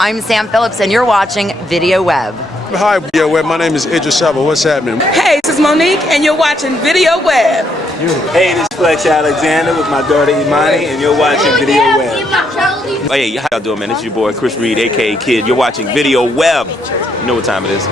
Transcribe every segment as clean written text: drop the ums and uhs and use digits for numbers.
I'm Sam Phillips, and you're watching VideoWebb. Hi, VideoWebb. My name is Idris Elba. What's happening? Hey, this is Monique, and you're watching VideoWebb. Hey, this is Flex Alexander with my daughter Imani, and you're watching VideoWebb. Hey, how y'all doing, man? This is your boy Chris Reed, aka Kid. You're watching VideoWebb. You know what time it is.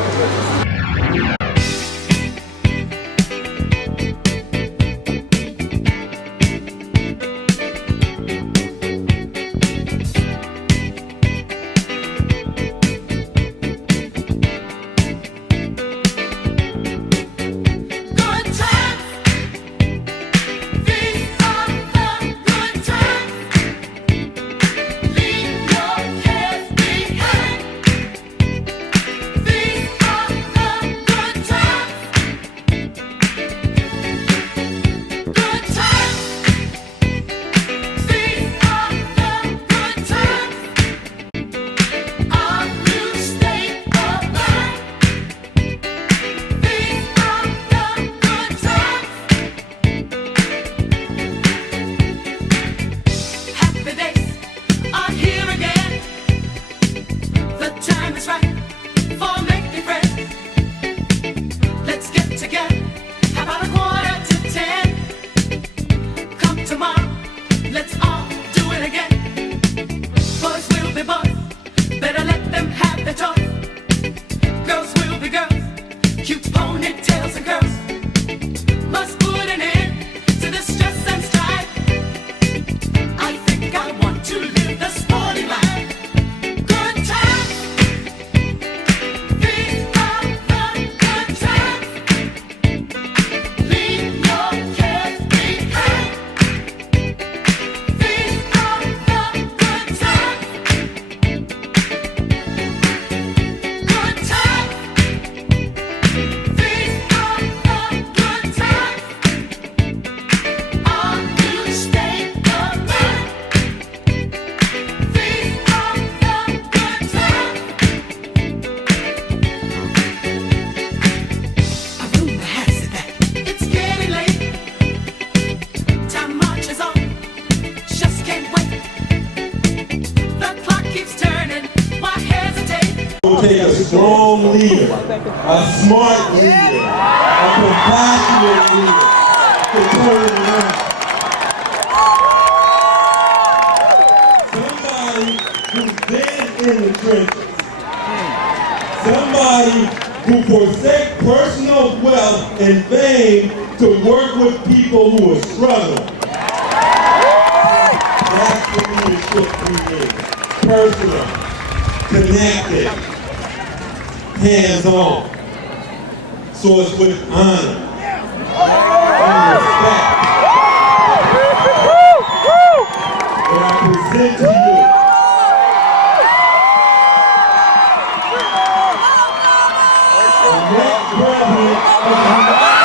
Take a strong leader, a smart leader, a compassionate leader to turn it around. Somebody who's been in the trenches. Somebody who forsake personal wealth and fame to work with people who are struggling. That's the leadership we need. Personal, connected, hands-on. So it's with honor and respect that I present to you the next president of the United States.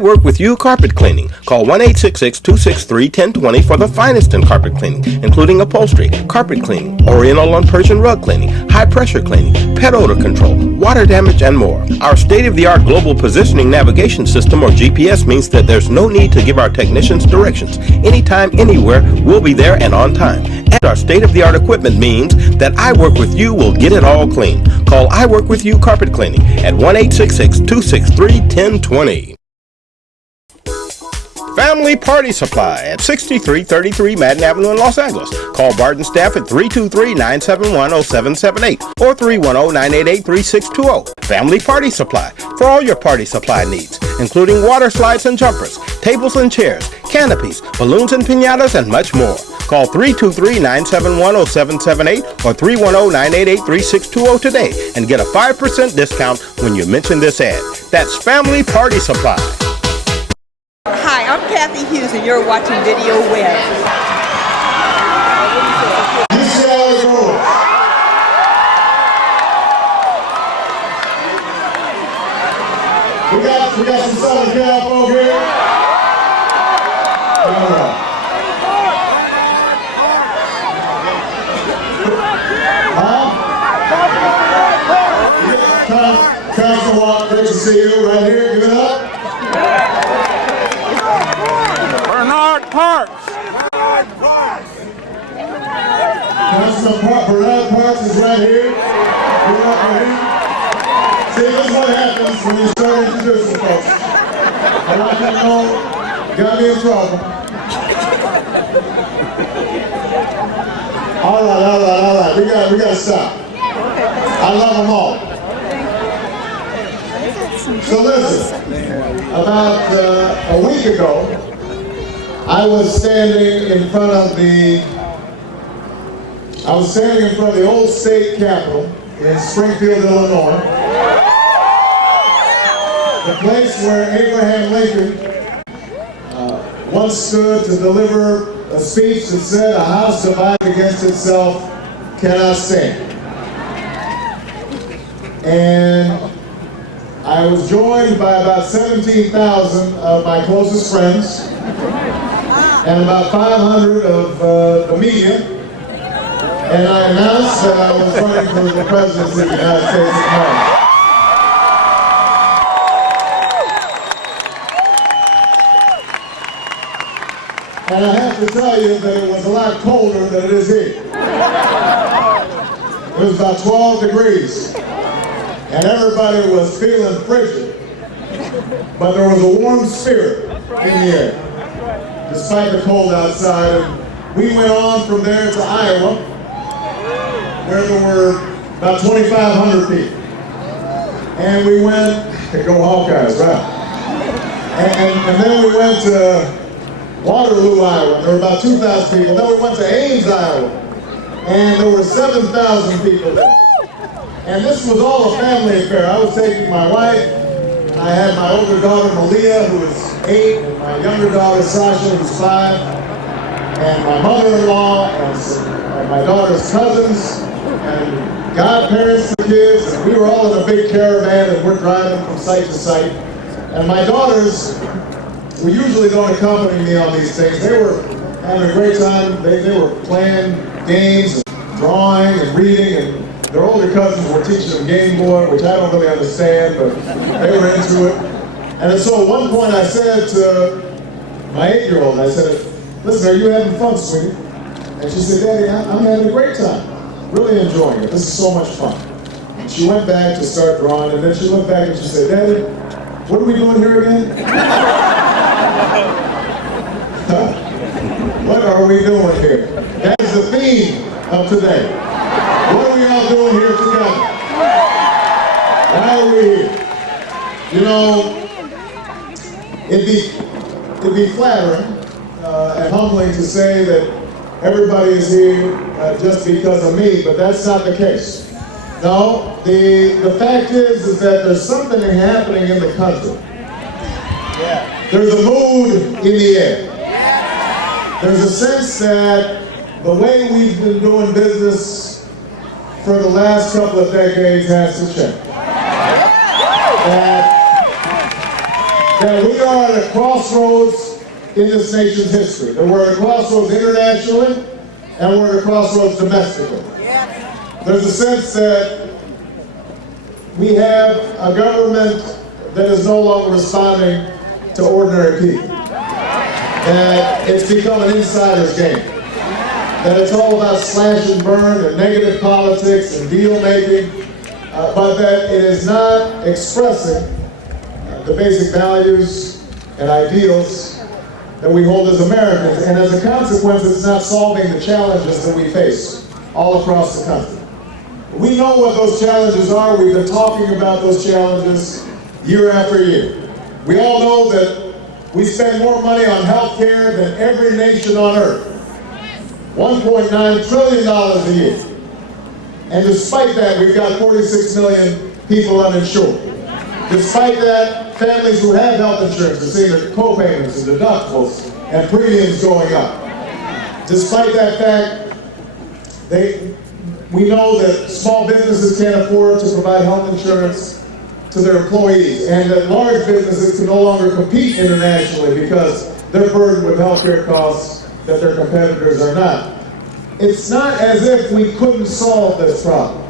Work With You Carpet Cleaning. Call 1-866-263-1020 for the finest in carpet cleaning, including upholstery, carpet cleaning, Oriental and Persian rug cleaning, high pressure cleaning, pet odor control, water damage, and more. Our state-of-the-art global positioning navigation system, or GPS, means that there's no need to give our technicians directions. Anytime, anywhere, we'll be there and on time. And our state-of-the-art equipment means that I Work With You will get it all clean. Call I Work With You Carpet Cleaning at 1-866-263-1020. Family Party Supply at 6333 Madden Avenue in Los Angeles. Call Barton staff at 323-971-0778 or 310-988-3620. Family Party Supply for all your party supply needs, including water slides and jumpers, tables and chairs, canopies, balloons and piñatas, and much more. Call 323-971-0778 or 310-988-3620 today and get a 5% discount when you mention this ad. That's Family Party Supply. Hi, I'm Kathy Hughes, and you're watching VideoWebb. This is how it goes. We got some Southern Cal folk here. All right. Councilman Watt, great to see you right here. Give it up. Bernard Parks. Councilman Bernard Parks is right here. Give it up right here. See, this is what happens when you start introducing folks. I want you to know, got me in trouble. All right. We got to stop. I love them all. So listen, about a week ago, I was standing in front of the old state capitol in Springfield, Illinois, the place where Abraham Lincoln once stood to deliver a speech that said, "A house divided against itself cannot stand." And I was joined by about 17,000 of my closest friends and about 500 of the media, and I announced that I was running for the presidency of the United States of America. And I have to tell you that it was a lot colder than it is here. It was about 12 degrees. And everybody was feeling frigid, but there was a warm spirit in the air, despite the cold outside. And we went on from there to Iowa, where there were about 2,500 people. And we went, go Hawkeyes, right? And then we went to Waterloo, Iowa. There were about 2,000 people. Then we went to Ames, Iowa, and there were 7,000 people there. And this was all a family affair. I was taking my wife, and I had my older daughter Malia, who was 8, and my younger daughter Sasha, who's 5, and my mother-in-law, and my daughter's cousins, and godparents to the kids, and we were all in a big caravan, and we're driving from site to site. And my daughters, who usually don't accompany me on these things, they were having a great time. They were playing games, and drawing, and reading, and their older cousins were teaching them Game Boy, which I don't really understand, but they were into it. And so at one point I said to my 8-year-old, I said, "Listen, are you having fun, sweetie?" And she said, "Daddy, I'm having a great time. Really enjoying it. This is so much fun." And she went back to start drawing, and then she looked back and she said, "Daddy, what are we doing here again?" What are we doing here? That is the theme of today. What are we all doing here together? Why are we here? You know, it'd be flattering and humbling to say that everybody is here just because of me, but that's not the case. No, the fact is that there's something happening in the country. There's a mood in the air. There's a sense that the way we've been doing business for the last couple of decades has to change. that we are at a crossroads in this nation's history. That we're at a crossroads internationally, and we're at a crossroads domestically. There's a sense that we have a government that is no longer responding to ordinary people. That it's become an insider's game. That it's all about slash and burn and negative politics and deal making, but that it is not expressing the basic values and ideals that we hold as Americans. And as a consequence, it's not solving the challenges that we face all across the country. We know what those challenges are. We've been talking about those challenges year after year. We all know that we spend more money on health care than every nation on earth. $1.9 trillion a year. And despite that, we've got 46 million people uninsured. Despite that, families who have health insurance are seeing their co-payments and deductibles and premiums going up. Despite that fact, we know that small businesses can't afford to provide health insurance to their employees, and that large businesses can no longer compete internationally because they're burdened with health care costs that their competitors are not. It's not as if we couldn't solve this problem.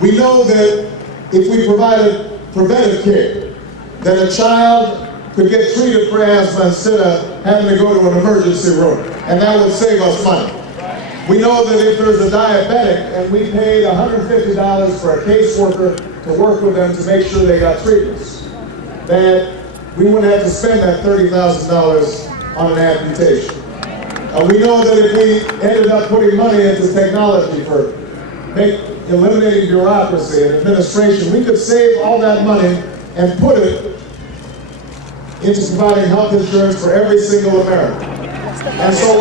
We know that if we provided preventive care, that a child could get treated for asthma instead of having to go to an emergency room, and that would save us money. We know that if there's a diabetic and we paid $150 for a caseworker to work with them to make sure they got treatments, that we wouldn't have to spend that $30,000 on an amputation. We know that if we ended up putting money into technology for eliminating bureaucracy and administration, we could save all that money and put it into providing health insurance for every single American. And so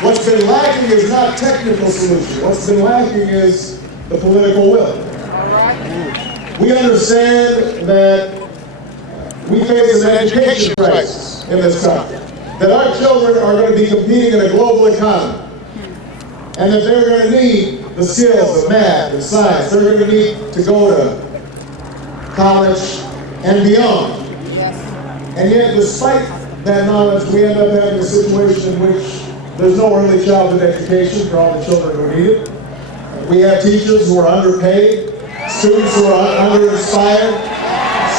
what's been lacking is not technical solutions. What's been lacking is the political will. We understand that we face an education crisis in this country, that our children are going to be competing in a global economy, and that they're going to need the skills of math and science. They're going to need to go to college and beyond. And yet, despite that knowledge, we end up having a situation in which there's no early childhood education for all the children who need it. We have teachers who are underpaid, students who are under-inspired,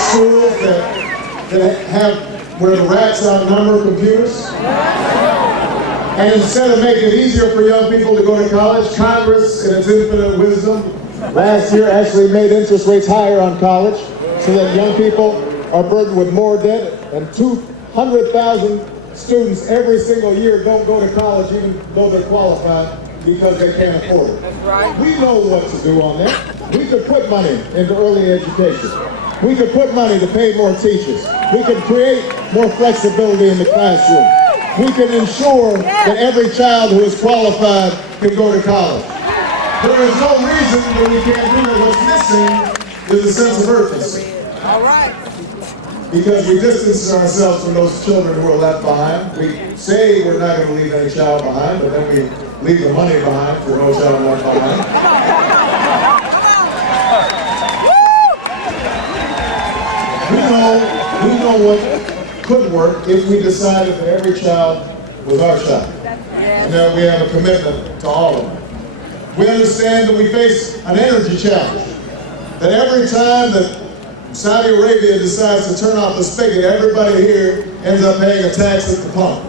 schools that have where the rats outnumber computers. And instead of making it easier for young people to go to college, Congress, in its infinite wisdom, last year actually made interest rates higher on college so that young people are burdened with more debt, and 200,000 students every single year don't go to college even though they're qualified because they can't afford it. That's right. We know what to do on that. We could put money into early education. We could put money to pay more teachers. We could create more flexibility in the classroom. We can ensure that every child who is qualified can go to college. There is no reason that we can't do it. What's missing is a sense of urgency. All right. Because we distance ourselves from those children who are left behind. We say we're not going to leave any child behind, but then we leave the money behind for no child left behind. We know what could work if we decided that every child was our child, and that we have a commitment to all of them. We understand that we face an energy challenge, that every time that Saudi Arabia decides to turn off the spigot, everybody here ends up paying a tax at the pump.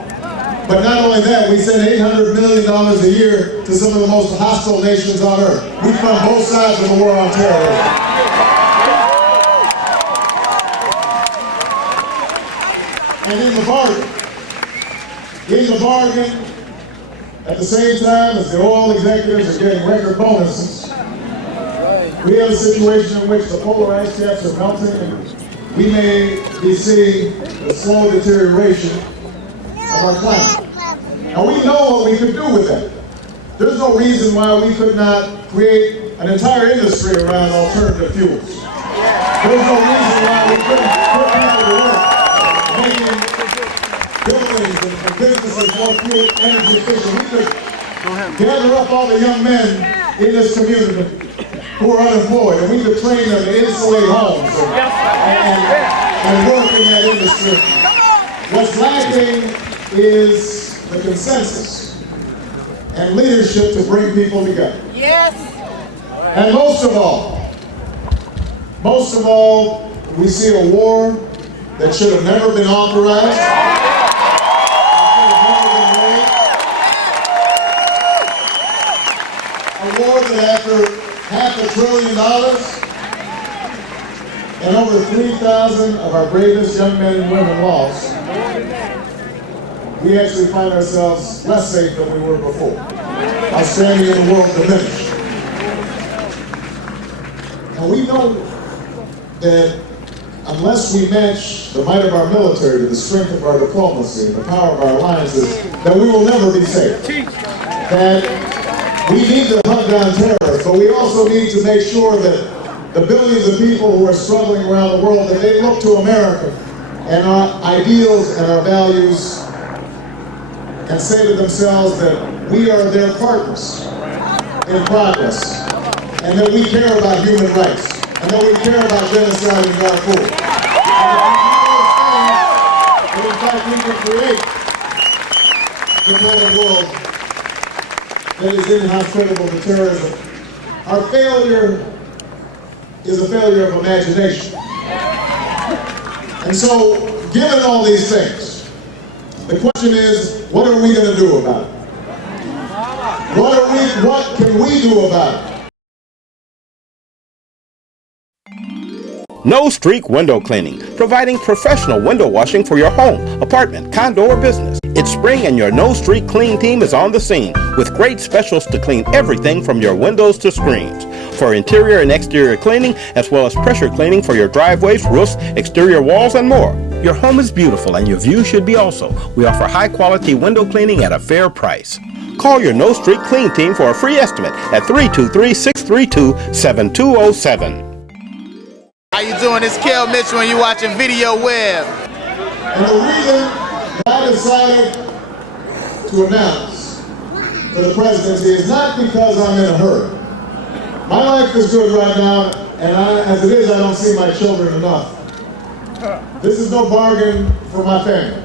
But not only that, we send $800 million a year to some of the most hostile nations on earth. We fund both sides of the war on terrorism. And in the bargain, at the same time as the oil executives are getting record bonuses, we have a situation in which the polar ice caps are melting, and we may be seeing the slow deterioration of our climate. Now we know what we could do with that. There's no reason why we could not create an entire industry around alternative fuels. There's no reason why we couldn't put people to work making buildings and businesses more fuel energy efficient. We could gather up all the young men in this community who are unemployed, and we could train them to insulate homes and and work in that industry. What's lacking is the consensus and leadership to bring people together. Yes. And most of all, we see a war that should have never been authorized. A war that after $500 billion and over 3,000 of our bravest young men and women lost, we actually find ourselves less safe than we were before. Our standing in the world diminished. And we know that unless we match the might of our military to the strength of our diplomacy and the power of our alliances, that we will never be safe. That we need to hunt down terrorists, but we also need to make sure that the billions of people who are struggling around the world, that they look to America and our ideals and our values and say to themselves that we are their partners in progress, and that we care about human rights, and that we care about genocide in Darfur. And in fact, we can create the kind of world that is inhospitable to terrorism. Our failure is a failure of imagination. And so, given all these things, the question is, what are we going to do about it? What can we do about it? No Streak Window Cleaning, providing professional window washing for your home, apartment, condo, or business. It's spring and your No Streak Clean team is on the scene with great specials to clean everything from your windows to screens. For interior and exterior cleaning, as well as pressure cleaning for your driveways, roofs, exterior walls, and more. Your home is beautiful and your view should be also. We offer high quality window cleaning at a fair price. Call your No Streak Clean team for a free estimate at 323-632-7207. How you doing? It's Kel Mitchell and you're watching VideoWebb. And the reason I decided to announce for the presidency is not because I'm in a hurry. My life is good right now, and as it is, I don't see my children enough. This is no bargain for my family.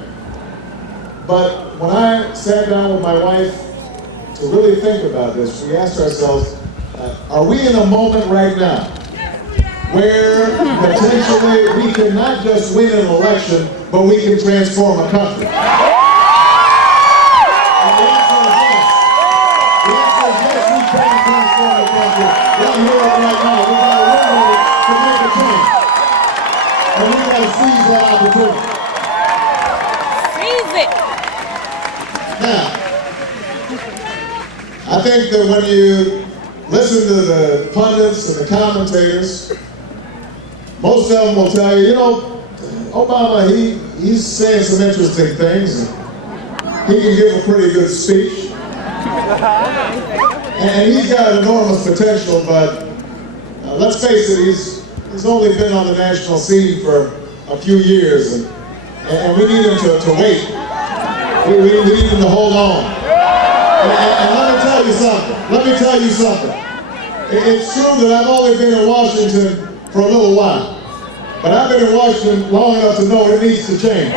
But when I sat down with my wife to really think about this, we asked ourselves, are we in a moment right now where potentially we can not just win an election, but we can transform a country? And the answer is yes. The answer is yes, we can transform a country. Right here, right now, we got a window to make a change. And we got to seize that opportunity. Seize it. Now, I think that when you listen to the pundits and the commentators, most of them will tell you, you know, Obama, he's saying some interesting things. He can give a pretty good speech. And he's got enormous potential, but let's face it, he's only been on the national scene for a few years, and we need him to wait. We need him to hold on. And let me tell you something. It's true that I've only been in Washington for a little while, but I've been in Washington long enough to know it needs to change.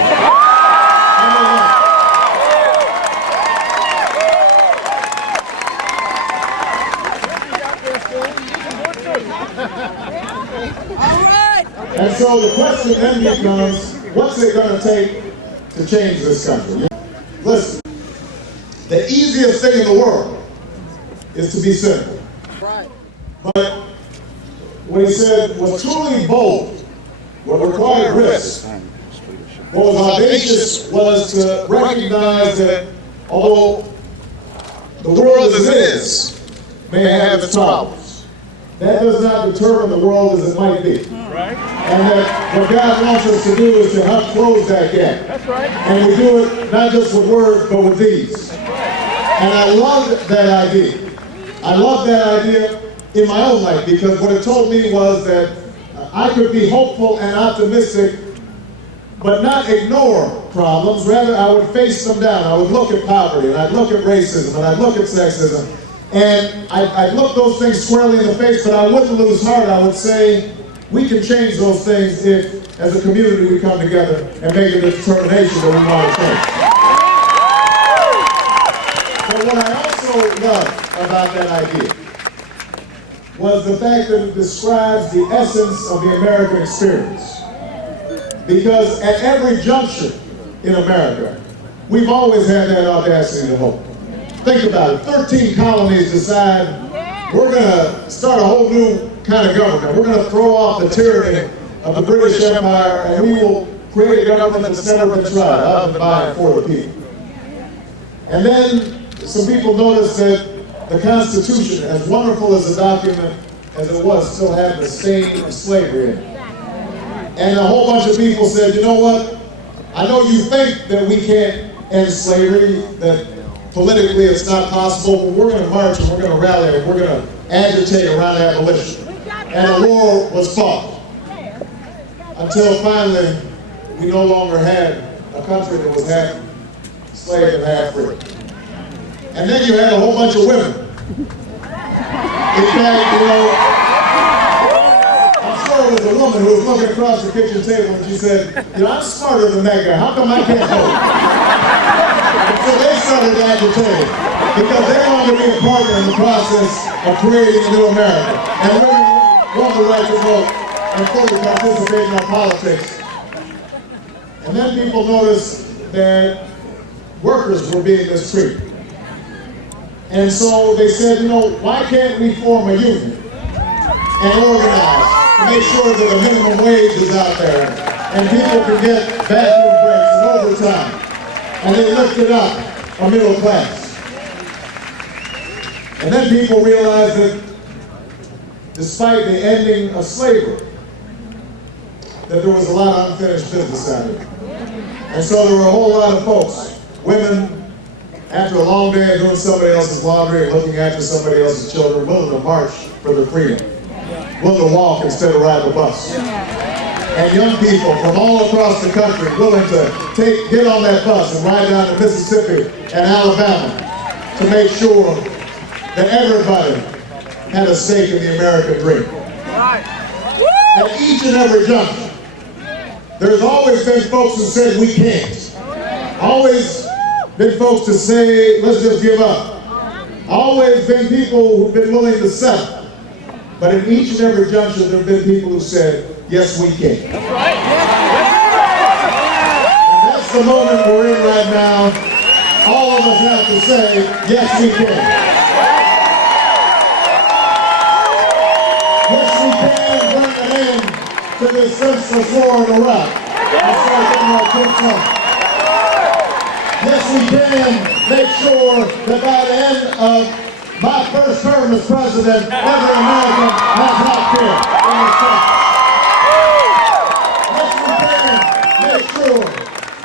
And so the question then becomes, what's it going to take to change this country? Listen, the easiest thing in the world is to be simple. But what he said was truly bold, what required risk. What was audacious was to recognize that although the world as it is may have its problems, that does not determine the world as it might be. And that what God wants us to do is to help close that gap. That's right. And we do it not just with words, but with deeds. And I love that idea. I love that idea in my own life, because what it told me was that I could be hopeful and optimistic, but not ignore problems. Rather, I would face them down. I would look at poverty, and I'd look at racism, and I'd look at sexism. And I'd look those things squarely in the face, but I wouldn't lose heart. I would say, we can change those things if as a community, we come together and make a determination that we want to change. But what I also love about that idea was the fact that it describes the essence of the American experience. Because at every juncture in America, we've always had that audacity to hope. Think about it, 13 colonies decide we're going to start a whole new kind of government. We're going to throw off the tyranny of the British Empire, and we will create a government that's never been tried, of and by and for the people. And then some people noticed that the Constitution, as wonderful as a document as it was, still had the stain of slavery in it. And a whole bunch of people said, you know what? I know you think that we can't end slavery, that politically it's not possible, but we're going to march and we're going to rally and we're going to agitate around abolition. And a war was fought until finally we no longer had a country that was half slave and half free. And then you had a whole bunch of women. In fact, you know, I'm sure it was a woman who was looking across the kitchen table and she said, you know, I'm smarter than that guy. How come I can't vote? And so they started agitating because they wanted to be a partner in the process of creating a new America. And women want the right to vote and fully participate in our politics. And then people noticed that workers were being mistreated. And so they said, you know, why can't we form a union and organize to make sure that the minimum wage is out there and people can get bathroom breaks and overtime. And they lifted up a middle class. And then people realized that despite the ending of slavery, that there was a lot of unfinished business out here. And so there were a whole lot of folks, women, after a long day of doing somebody else's laundry and looking after somebody else's children, willing to march for their freedom, willing to walk instead of ride the bus. And young people from all across the country willing to get on that bus and ride down to Mississippi and Alabama to make sure that everybody had a stake in the American dream. At each and every junction, there's always been folks who said we can't. Always been folks to say, let's just give up. Always been people who've been willing to settle. But in each and every juncture, there have been people who said, yes, we can. That's right. And that's the moment we're in right now. All of us have to say, yes, we can. Yes, we can bring an end to this senseless war in Iraq. And start getting our troops home. Yes, we can make sure that by the end of my first term as president, every American has health care in this country. Yes, we can make sure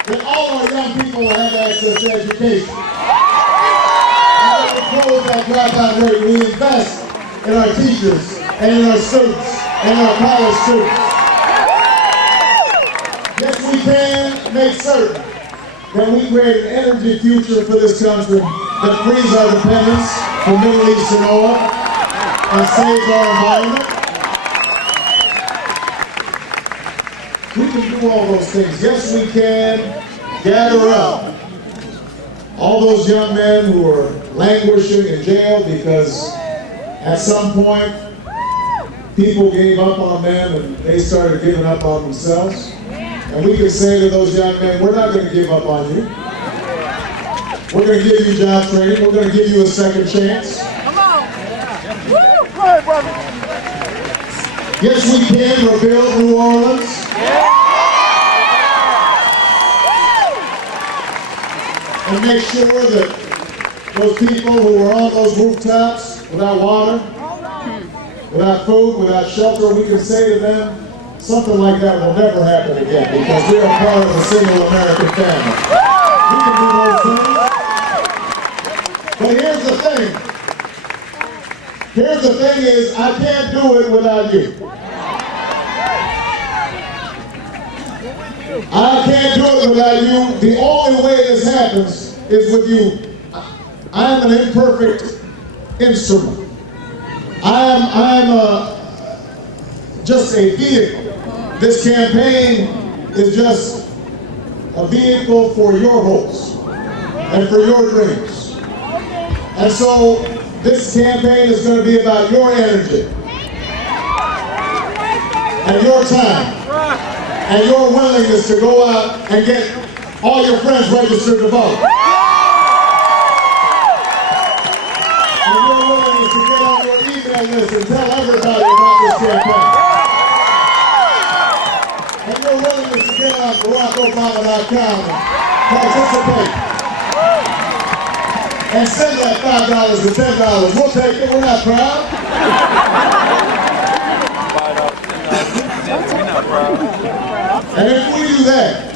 that all our young people will have access to education. And that we close that dropout rate. We invest in our teachers and in our students and our college students. Yes, we can make certain that we create an energy future for this country that frees our dependence from Middle Eastern oil and saves our environment. We can do all those things. Yes, we can gather up all those young men who are languishing in jail because at some point people gave up on them and they started giving up on themselves. And we can say to those young men, we're not going to give up on you. We're going to give you job training. We're going to give you a second chance. Come on. Woo! Brother. Yes, we can rebuild New Orleans. And make sure that those people who are on those rooftops without water, without food, without shelter, we can say to them, something like that will never happen again because we are part of a single American family. We can do those things. But here's the thing. Here's the thing is, I can't do it without you. I can't do it without you. The only way this happens is with you. I am an imperfect instrument. I am just a vehicle this campaign is just a vehicle for your hopes and for your dreams. And so this campaign is going to be about your energy and your time and your willingness to go out and get all your friends registered to vote. And your willingness to get on your email list and tell everybody about this campaign. And your willingness to get on BarackObama.com and participate. And send that $5 to $10. We'll take it, we're not proud. And if we do that,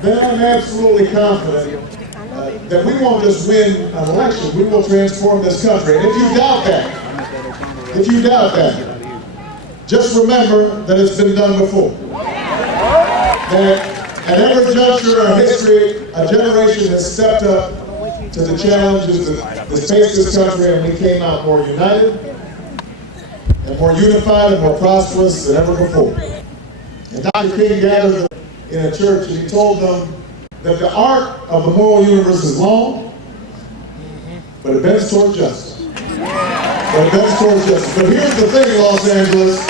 then I'm absolutely confident that we won't just win an election, we will transform this country. And if you doubt that, just remember that it's been done before. That at every juncture in history, a generation has stepped up to the challenges that face this country, and we came out more united, and more unified, and more prosperous than ever before. And Dr. King gathered them in a church, and he told them that the arc of the moral universe is long, but it bends toward justice. But here's the thing, Los Angeles,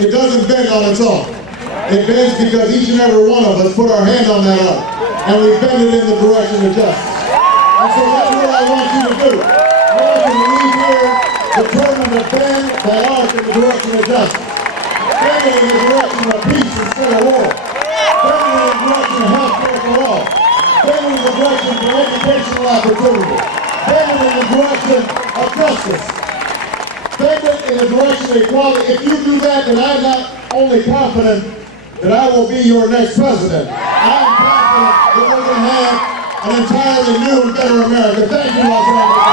it doesn't bend on its own. It bends because each and every one of us put our hand on that arc, and we bend it in the direction of justice. And so that's what I want you to do. I want you to leave here determined to bend that arc in the direction of justice. Bend it in the direction of peace instead of war. Bend it in the direction of health care for all. Bend it in the direction for educational opportunity. Bend it in the direction of justice. Bend it in the direction of equality. If you do that, then I'm not only confident that I will be your next president. I'm confident that we're going to have an entirely new and better America. Thank you, Los Angeles.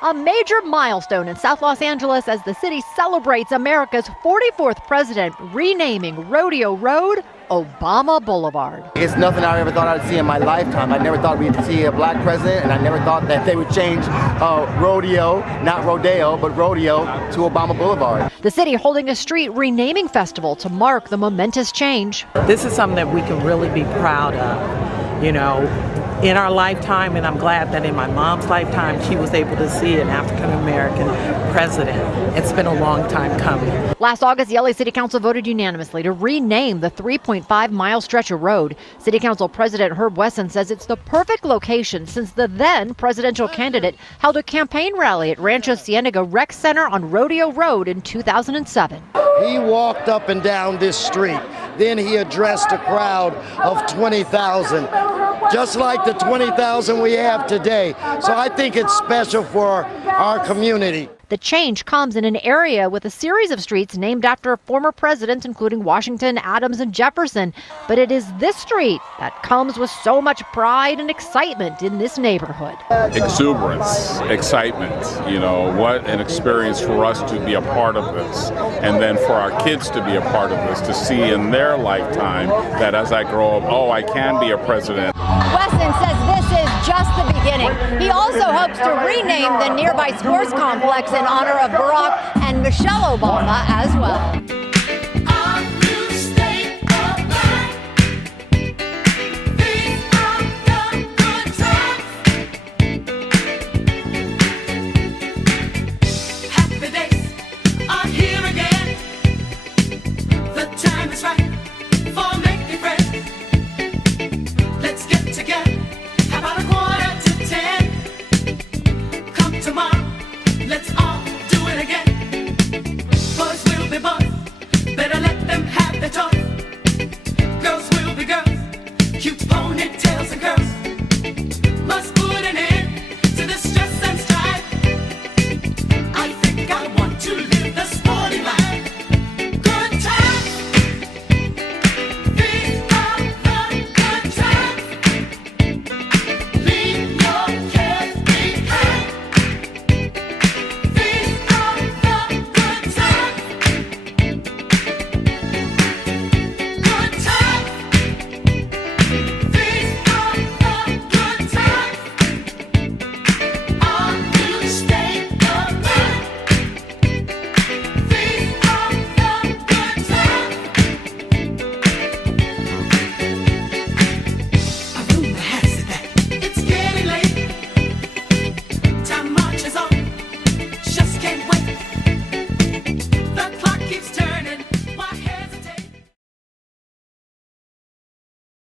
A major milestone in South Los Angeles as the city celebrates America's 44th president, renaming Rodeo Road Obama Boulevard. It's nothing I ever thought I'd see in my lifetime. I never thought we'd see a black president, and I never thought that they would change rodeo, not rodeo, but rodeo to Obama Boulevard. The city holding a street renaming festival to mark the momentous change. This is something that we can really be proud of, you know, in our lifetime, and I'm glad that in my mom's lifetime she was able to see an African-American president. It's been a long time coming. Last August, the LA City Council voted unanimously to rename the 3.5-mile stretch of road. City Council President Herb Wesson says it's the perfect location since the then presidential candidate held a campaign rally at Rancho Cienega Rec Center on Rodeo Road in 2007. He walked up and down this street. Then he addressed a crowd of 20,000, just like the 20,000 we have today. So I think it's special for our community. The change comes in an area with a series of streets named after former presidents, including Washington, Adams, and Jefferson. But it is this street that comes with so much pride and excitement in this neighborhood. Exuberance, excitement, you know, what an experience for us to be a part of this. And then for our kids to be a part of this, to see in their lifetime that as I grow up, oh, I can be a president. Wesson says this is just the beginning. He also hopes to rename the nearby sports complex in honor of Barack and Michelle Obama as well.